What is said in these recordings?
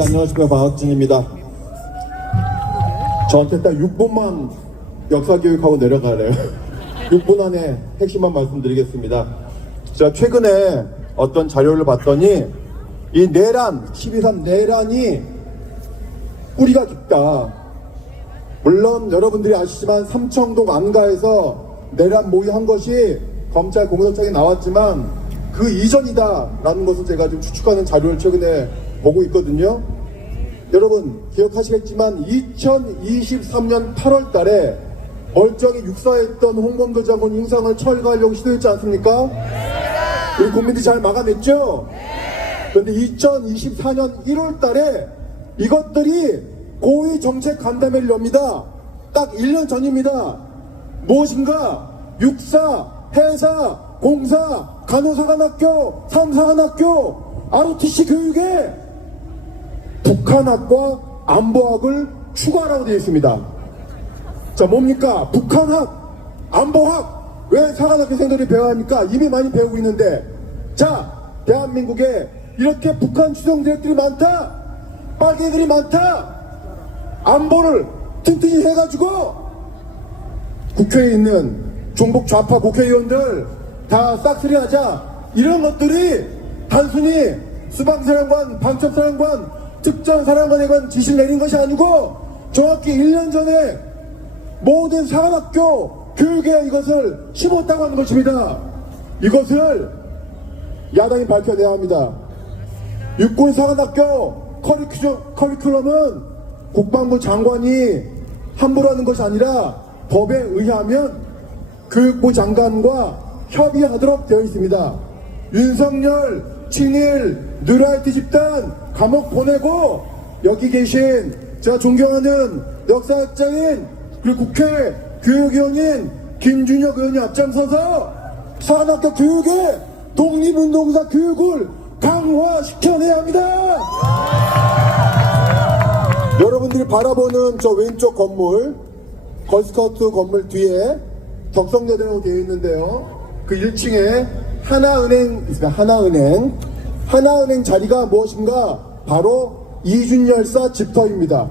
안녕하십니까, 박학진입니다. 저한테 딱 6분만 역사교육하고 내려가래요. 6분 안에 핵심만 말씀드리겠습니다. 제가 최근에 어떤 자료를 봤더니 이 내란, 12.3 내란이 뿌리가 깊다. 물론 여러분들이 아시지만 삼청동 안가에서 내란 모의한 것이 검찰 공소장에 나왔지만 그 이전이다 라는 것을 제가 좀 추측하는 자료를 최근에 보고 있거든요. 여러분 기억하시겠지만 2023년 8월 달에 멀쩡히 육사했던 홍범도 장군 인상을 철거하려고 시도했지 않습니까? 우리 국민들이 잘 막아냈죠? 그런데 2024년 1월 달에 이것들이 고위 정책 간담회를 엽니다. 딱 1년 전입니다. 무엇인가? 육사, 해사, 공사, 간호사관학교, 삼사관학교, ROTC 교육에 북한학과 안보학을 추가하라고 되어 있습니다. 자, 뭡니까? 북한학, 안보학, 왜 사관학교생들이 배워야 합니까? 이미 많이 배우고 있는데. 자, 대한민국에 이렇게 북한 추정대학들이 많다, 빨갱이들이 많다, 안보를 튼튼히 해가지고 국회에 있는 종북 좌파 국회의원들 다 싹쓸이 하자, 이런 것들이 단순히 수방사령관, 방첩사령관, 특전사령관에 관한 지시를 내린 것이 아니고 정확히 1년 전에 모든 사관학교 교육에 이것을 심었다고 하는 것입니다. 이것을 야당이 밝혀내야 합니다. 육군 사관학교 커리큘럼은 국방부 장관이 함부로 하는 것이 아니라 법에 의하면 교육부 장관과 협의하도록 되어 있습니다. 윤석열, 친일, 뉴라이트 집단 감옥 보내고 여기 계신 제가 존경하는 역사학자인 그리고 국회 교육위원인 김준혁 의원이 앞장서서 사관학교 교육에 독립운동사 교육을 강화시켜내야 합니다. 여러분들이 바라보는 저 왼쪽 건물, 걸스카우트 건물 뒤에 덕성여대라고 되어 있는데요. 그 1층에 하나은행 있습니다. 하나은행 자리가 무엇인가? 바로 이준열사 집터입니다.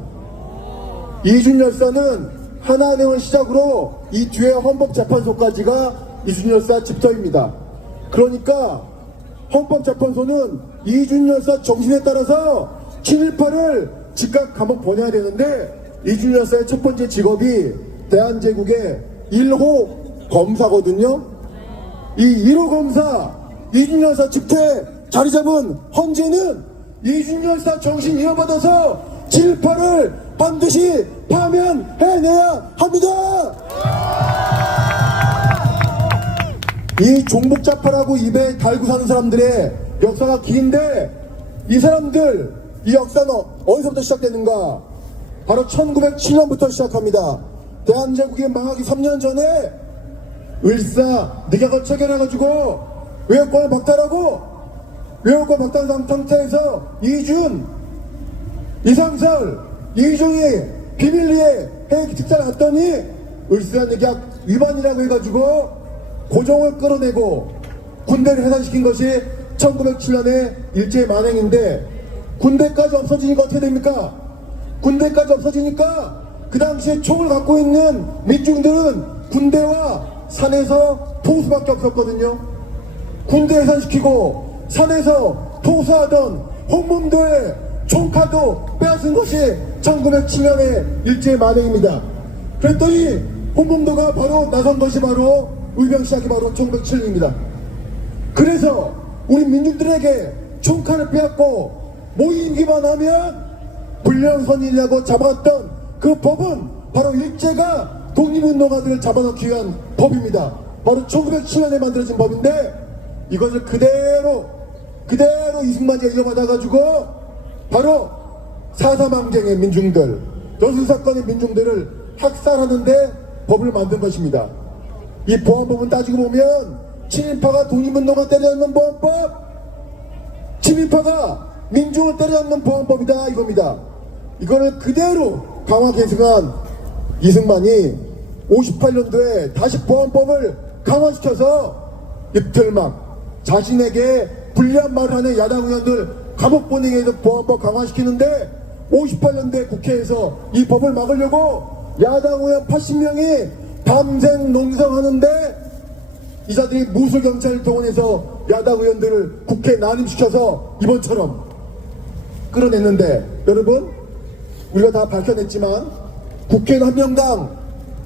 이준열사는 하나은행을 시작으로 이 뒤에 헌법재판소까지가 이준열사 집터입니다. 그러니까 헌법재판소는 이준열사 정신에 따라서 친일파를 즉각 감옥 보내야 되는데, 이준열사의 첫 번째 직업이 대한제국의 1호 검사거든요. 이 1호 검사 이준열사 집회 자리 잡은 헌재는 이준열사 정신 이어받아서 친일파를 반드시 파면해내야 합니다. 이 종북자파라고 입에 달고 사는 사람들의 역사가 긴데, 이 사람들 이 역사는 어디서부터 시작되는가? 바로 1907년부터 시작합니다. 대한제국이 망하기 3년 전에 을사 늑약을 체결해가지고 외교권을 박탈하고, 외교권 박탈한 상태에서 이준, 이상설, 이종이 비밀리에 해외 특사를 갔더니 을사 늑약 위반이라고 해가지고 고종을 끌어내고 군대를 해산시킨 것이 1907년의 일제 만행인데, 군대까지 없어지니까 어떻게 됩니까? 군대까지 없어지니까 그 당시에 총을 갖고 있는 민중들은 군대와 산에서 포수밖에 없었거든요. 군대 해산시키고 산에서 포수하던 홍범도의 총칼도 빼앗은 것이 1907년의 일제 만행입니다. 그랬더니 홍범도가 바로 나선 것이 바로 의병 시작이 바로 1907년입니다. 그래서 우리 민중들에게 총칼을 빼앗고 모임기만 하면 불량선이라고 잡았던 그 법은 바로 일제가 독립운동가들을 잡아넣기 위한 법입니다. 바로 1907년에 만들어진 법인데, 이것을 그대로 이승만이가 이어받아가지고 바로 4.3 항쟁의 민중들, 여수사건의 민중들을 학살하는데 법을 만든 것입니다. 이 보안법은 따지고 보면 친일파가 독립운동가 때려잡는 보안법, 친일파가 민중을 때려잡는 보안법이다 이겁니다. 이거를 그대로 강화 계승한 이승만이 58년도에 다시 보안법을 강화시켜서 입틀막 자신에게 불리한 말을 하는 야당 의원들 감옥 보내기 위해서 보안법 강화시키는데 58년도에 국회에서 이 법을 막으려고 야당 의원 80명이 밤샘 농성하는데 이자들이 무술경찰을 동원해서 야당 의원들을 국회에 난입시켜서 이번처럼 끌어냈는데, 여러분 우리가 다 밝혀냈지만 국회의원 한 명당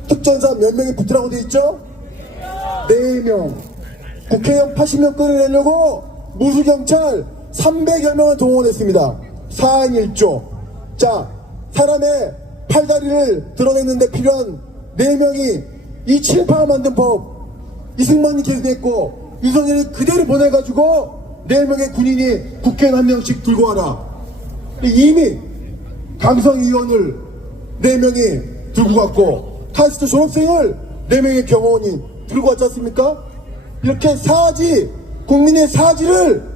특전사 몇 명이 붙으라고 돼 있죠? 4명. 국회의원 80명 끌어내려고 무술경찰 300여 명을 동원했습니다. 4인 1조. 자, 사람의 팔다리를 드러냈는데 필요한 4명이 이 친일파가 만든 법 이승만이 계승했고 윤석열이 그대로 보내가지고 4명의 군인이 국회의원 한 명씩 들고 와라. 이미 강성위원을 4명이 들고 갔고 카스트 졸업생을 4명의 경호원이 들고 왔지 않습니까? 이렇게 사지, 국민의 사지를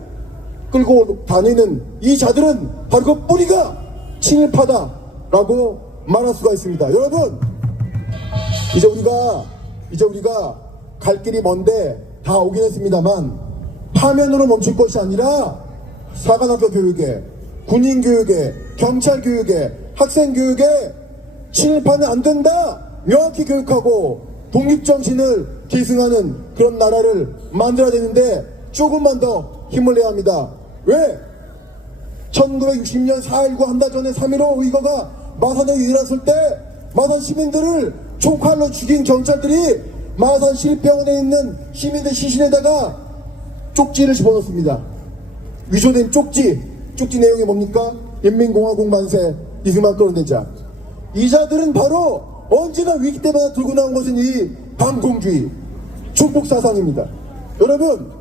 끌고 다니는 이 자들은 바로 그 뿌리가 친일파다라고 말할 수가 있습니다. 여러분, 이제 우리가 갈 길이 먼데 다 오긴 했습니다만 파면으로 멈출 것이 아니라 사관학교 교육에, 군인 교육에, 경찰 교육에, 학생 교육에 친일파는 안 된다 명확히 교육하고 독립정신을 계승하는 그런 나라를 만들어야 되는데 조금만 더 힘을 내야 합니다. 왜? 1960년 4.19 한 달 전에 3.15 의거가 마산에 일어났을 때 마산 시민들을 총칼로 죽인 경찰들이 마산 시립병원에 있는 시민들 시신에다가 쪽지를 집어넣습니다. 위조된 쪽지 내용이 뭡니까? 인민공화국 만세, 이승만 끌어내자. 이자들은 바로 언제나 위기 때마다 들고 나온 것은 이 반공주의, 중국사상입니다. 여러분,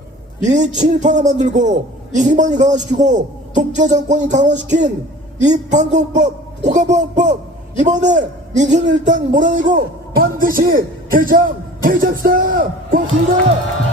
이 친일파가 만들고 이승만이 강화시키고 독재 정권이 강화시킨 이 반공법, 국가보안법 이번에 윤석열 일단 몰아내고 반드시 개정사 고맙습니다.